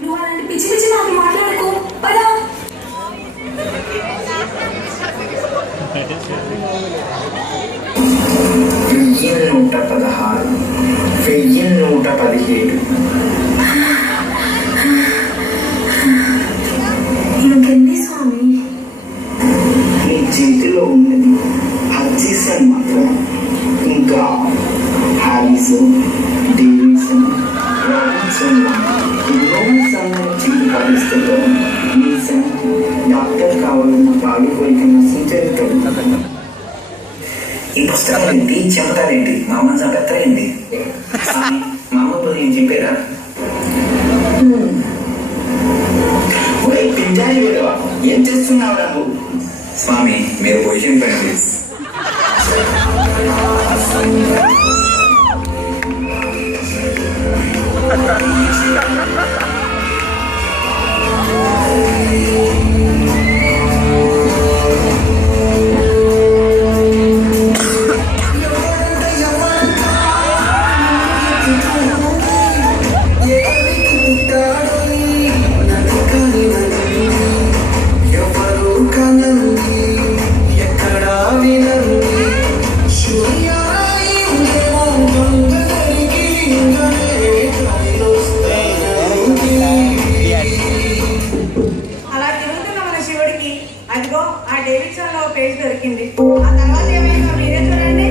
నువ్వు అలాంటి పిచ్చి పిచ్చి నాకు మాట్లాడుకో పదా. 1116 1117 ఇంకెన్ని స్వామి? నీ చేతిలో ఉన్నది హచ్చేసాను మాత్రం. ఇంకా హారిసన్, డేవిడ్సన్, రాబిన్సన్ ఎన్నో సంబంధించి పరిస్థితుల్లో నీ డాక్టర్ కావాలన్న బాడీ కోరికను సూచించారు. ఈ పుస్తకాలు ఏంటి, చెబుతారేంటి, మా అమ్మ చంపెత్తరేంటి? మా అమ్మ నేను చెప్పారా? పింజారి వేడవా, ఏం చేస్తున్నావు రాము? స్వామి మీరు పొజిషన్ పైన ప్లీజ్. అదిగో ఆ డేవిడ్సన్ లో పేజ్ దొరికింది. ఆ తర్వాత ఏమైందో మీరే చూడండి.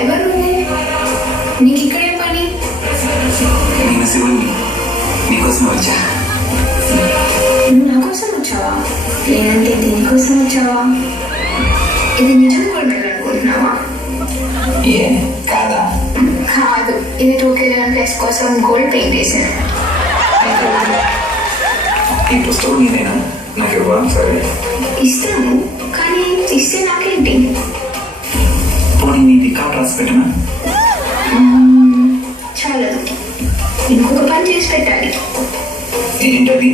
ఎవరు నీకు ఇక్కడే పని? నేను శివుణ్ణి, నీకోసం వచ్చా. నువ్వు నా కోసం వచ్చావా? లేదంటే దీనికోసం వచ్చావా? ఇది నిజం కొట్టాలనుకుంటున్నావా? ఏ కాదా? కాదు, ఇది 2K11+ కోసం గోల్డ్ పెయింట్ వేసాను. ఈ పుస్తకం నేనేనా? నాకు ఇవ్వాలి. సరే ఇస్తాను, కానీ ఇస్తే నాకేంటి? పోనీ నీ రికార్డ్ రాసి పెట్టనా? చాలదు, ఇంకొక పని చేసి పెట్టాలి. ఏంటది?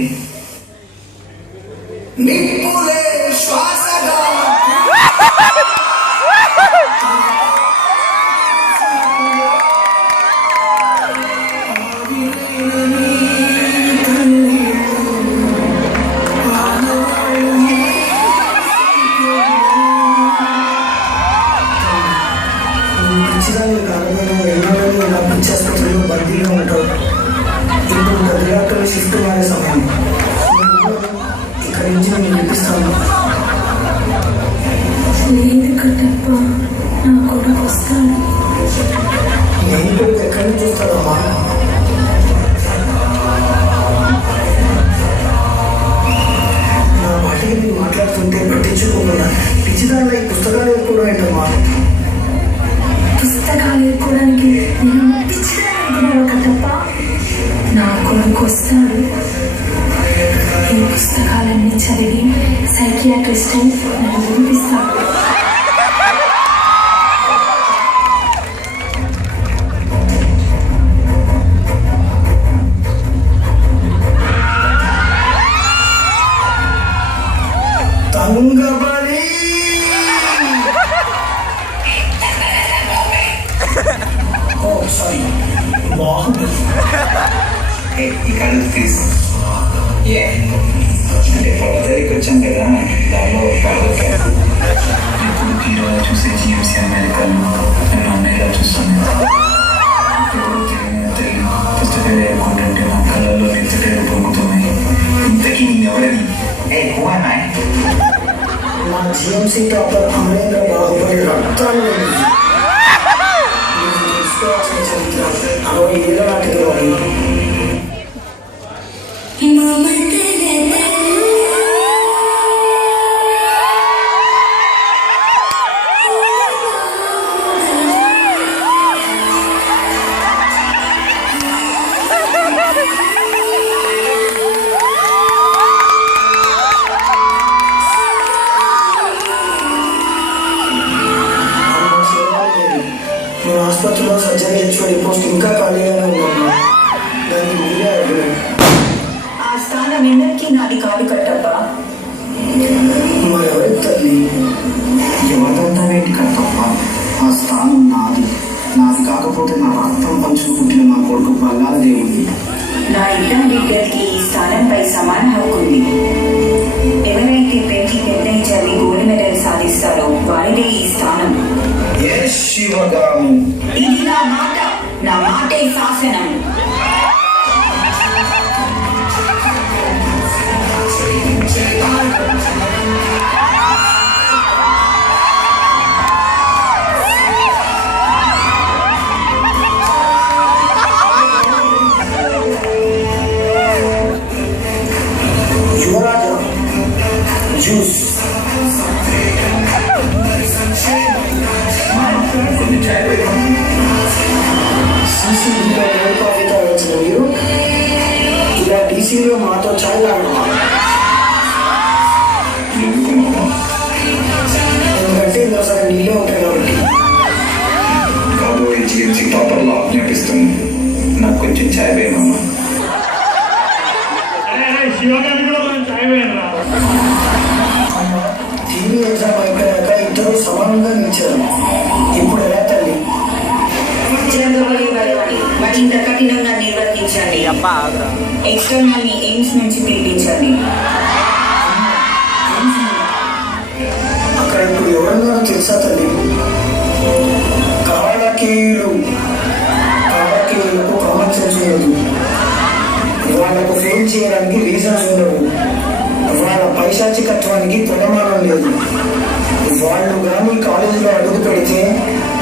బందీగా ఉంటావు. ఇప్పుడు గదిలాటలో షిఫ్ట్ మారే సమయం. ఇక్కడి నుంచి నేను వినిపిస్తాను. లేదు కట్టప్ప, నా కూడా వస్తాను. నేను ఇప్పుడు ఎక్కడి నుంచి చూస్తానమ్మా? నా వాటికి మీరు మాట్లాడుతుంటే పట్టించుకోకుండా పిచ్చిదారుల ఈ పుస్తకాలు ఎక్కువ ఏంటమ్మా? పుస్తకాలు ఎక్కడానికి నేను పిచ్చిదానుకున్నాను కట్టప్ప. నా కొడుకు వస్తాడు. ఈ పుస్తకాలన్నీ చదివి సైకియాట్రిస్ట్ నన్ను వినిపిస్తాడు. ఇక్కడ తీసు అంటే పొలదరికి వచ్చాం కదా, దానిలో హీరోలా చూసే జిఎంసీ అమెరికాను నన్ను అన్నయ్యలా చూస్తాను. ఎవరు తెలియని పుస్తకాలు లేకుంటుంటే నా కళ్ళల్లో నెత్తటేరు పొంగుతున్నాయి. ఇంతకీ నేను ఎవరని జిఎంసీ టాపర్ అమరేంద్ర బాహుబలి రక్తాన్ని తీసుకోవాల్సిన చరిత్ర 60 ఏళ్ళ నాటిది బాబు. నేను ఆసుపత్రిలో సర్జరీ హెచ్ఓడి పోస్ట్ ఇంకా ఖాళీగానే ఉన్నాను. దానికి మీరే అడిగారు. ఆ స్థానం ఎందరికీ నాది కాదు కట్టప్ప. మరెవరికి తల్లి? ఎవరిదంటావేంటి కట్టప్ప? ఆ స్థానం నాది. నాది కాకపోతే నా రక్తం పంచుకుంటున్న నా కొడుకు బంగారు దేవుడి. నా ఇద్దరు బిడ్డలకి ఈ స్థానంపై సమాన హక్కు ఉంది. ఎవరైతే పెంచి పెద్దయి చదివి గోల్డ్ మెడల్ సాధిస్తారో వారిదే ఈ స్థానం. శివగామి ఇది నా మాట, నా మాటే శాసనం. యువరాజ జ్యూస్ కొంచెం చాయ్ పెట్టాం. సీసీ ఇంట్లో కాఫీ తాగొచ్చిన మీరు ఇలా డీసీలో మాతో ఛాయ్ తాగడం. ఎందుకు మామ? ఎందుకంటే ఇందులో సరే నీళ్ళే ఉంటాయి కాబట్టి. కాబోయే జిఎంసీ టాపర్లో ఆజ్ఞాపిస్తుంది. నాకు కొంచెం చాయ్ వేయమమ్మా. టీవీ ఎగ్జామ్ అయిపోయాక ఇద్దరు సమానంగా నిలిచారు. ఇప్పుడు ఎలా తల్లి? జరగబోయే బలవాడి మరింత కఠినంగా నిర్వర్తించండి. ఎక్స్టర్నల్ ని ఎయిమ్స్ నుంచి పిలిపించండి. అక్కడ ఇప్పుడు ఎవరన్నారో తెలుసా తల్లి? కాళకీయులకు కామన్ సెన్స్ ఉండదు. వాళ్ళకు ఫెయిల్ చేయడానికి రీజన్స్ ఉండవు. వాళ్ళ పైశాచికత్వానికి ప్రమాణం లేదు. వాళ్ళు కానీ కాలేజీలో అడుగు పెడితే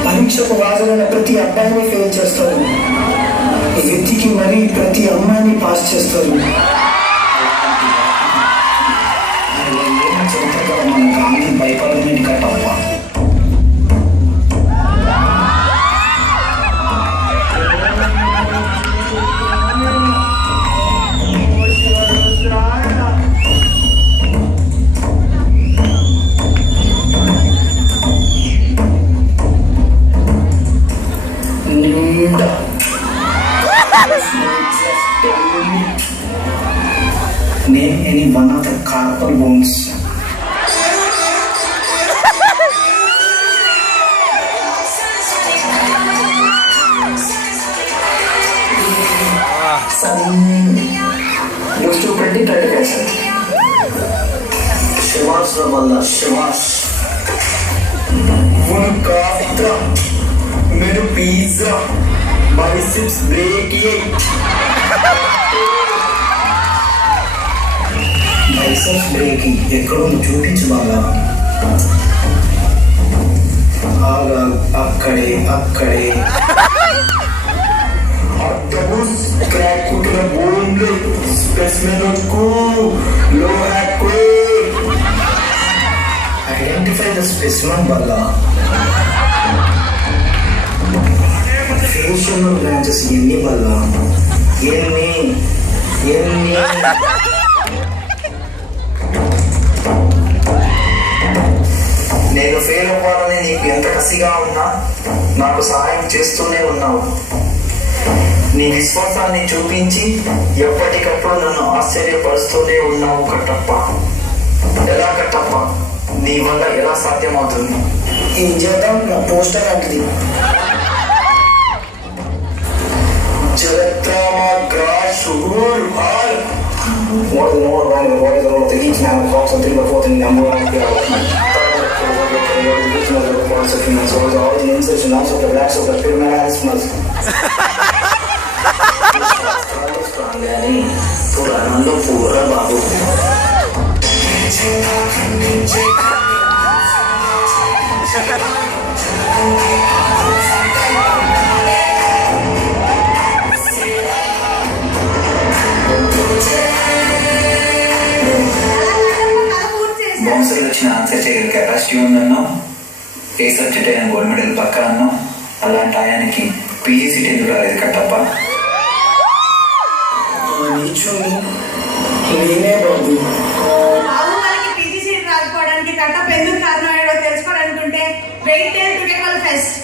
పరీక్షకు హాజరైన ప్రతి అబ్బాయిని ఫెయిల్ చేస్తారు. వెతికి మరీ ప్రతి అమ్మాయిని పాస్ చేస్తారు. మన Gandhi భయపడమేంటి Kattappa? Name any one of the carpal bones. Used to pretty dedication. Shiva's Ramallah, Shiva's. उनका इतना मेरे पिज़्ज़ा biceps break ये బైసెప్స్ బ్రేకింగ్ ఎక్కడో చూపించు బాగా. ఆగా అక్కడే అక్కడే octopus crack कुटना बोलने specimen को low aqua identify the specimen వల్ల. ఫేషియల్ బ్రాంచెస్ ఎన్ని వల్ల? ఎన్ని ఎన్ని నేను ఫెయిల్ అవ్వాలని నీకు ఎంత కసిగా ఉన్నా నాకు సహాయం చేస్తూనే ఉన్నావు. నీ విశ్వాసాన్ని చూపించి ఎప్పటికప్పుడు నన్ను ఆశ్చర్యపరుస్తూనే ఉన్నావు కట్టప్ప. ఎలా కట్టప్ప? నీ వల్ల ఎలా సాధ్యమవుతుంది? ఏం చేద్దాం? నా పోస్టర్ లాంటిది. చరిత్రమా గ్రాస్ రూల్ ఆల్ What is the number of round? What is the number of the each man clocks on 3 by 4 in number of the hour? What is the original of the parts of humans? What is the origin, insertion, also of the blacks of the pyramid animals? కానీ పురాణంలో పూర్ర బాబు కథ పూర్తి చేశారు. బౌన్సర్లు వచ్చిన answer చేయగల capacity ఉందన్నావు, ఏ subject అయినా gold medal పక్కా అన్నావు. అలాంటి ఆయనకి పీజీ సీట్ ఎందుకు రాలేదు కట్టప్ప? నీచుని నేనే బాబు. బాబు వాళ్ళకి పీజీ సీట్ రాకపోవడానికి కట్టప్ప ఎందుకు కారణం అయ్యాడో తెలుసుకోవాలనుకుంటే wait till to get all pest.